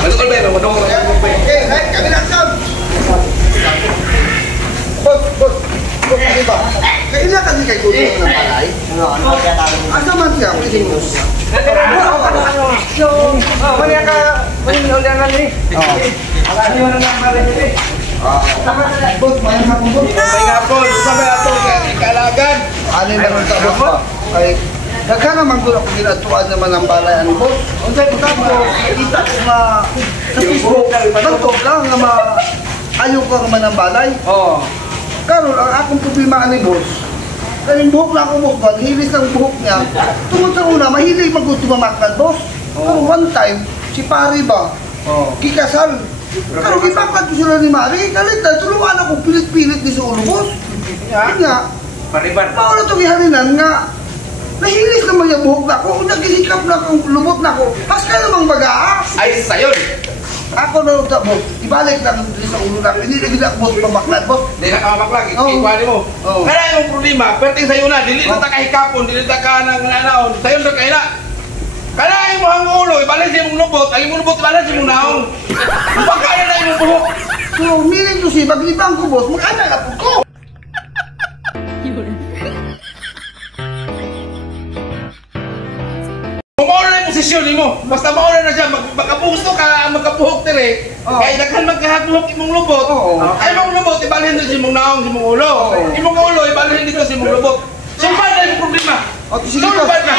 Malukol ba yun? Madungo ka yung bay. Okay, right, kami lang saan. Boss, ano ba? Kailan kasi kay Kuya ng balay? Asa man siya? Pwede mo. Mali ka, mali ulian na ni. Ano yung nangyari nila? Boss, mayroon ka kung boss? May kapon, sabay ato, ikalagan. Ano yung meron sa boss pa? Ay, daghan naman ko kung ginatuan naman ang balay ano boss. Kung sa'yo ko nakita ko nga sa Facebook, nagtog lang nga ayaw ko naman ang balay. Oo. Karon ang akong problema ani boss. Kaning buhok na ako boss, hilis ang buhok niya. Tungod sa una, mahilig magtumamakad boss. Pero one time, si pare ba? Kikasal. Karon ipakad ko sila ni Mari, kalit na tulungan ako pilit-pilit ni sa ulo boss. Yan nga. Pariban. Paano ito ihalinan nga? Nahilis naman yung buhok na ako, naghisikap na akong lumot na ako. Pas ka namang bagaa. Ay, sayon. Ako na ito boss, ibalik lang sa ulo na. Hindi na boss pamaklat boss. Hindi na kamamaklag, Oo. ikwari mo. Oo. Kaya yung problema, perting sa'yo na, dili na ta kahikapon, dili ta ka nang nanaon, sa'yo na kayo na. Kaya mo ang ulo, ibalin siya mong lubot, ang imong lubot, ibalin siya mong naong. Kung pagkaya na imong buhok. So, meaning to say, maglibang ko boss, mag-ana na po ko. Kung mauna na yung posisyon mo, basta mauna na siya, magkapusto ka, magkapuhok dire, kaya daghan magkahapuhok imong lubot. Ay imong lubot, ibalhin din si mong naong, si mong ulo. Imong ulo, ibalhin dito si mong lubot. Sumpad na yung problema. O, sige Sumpad na.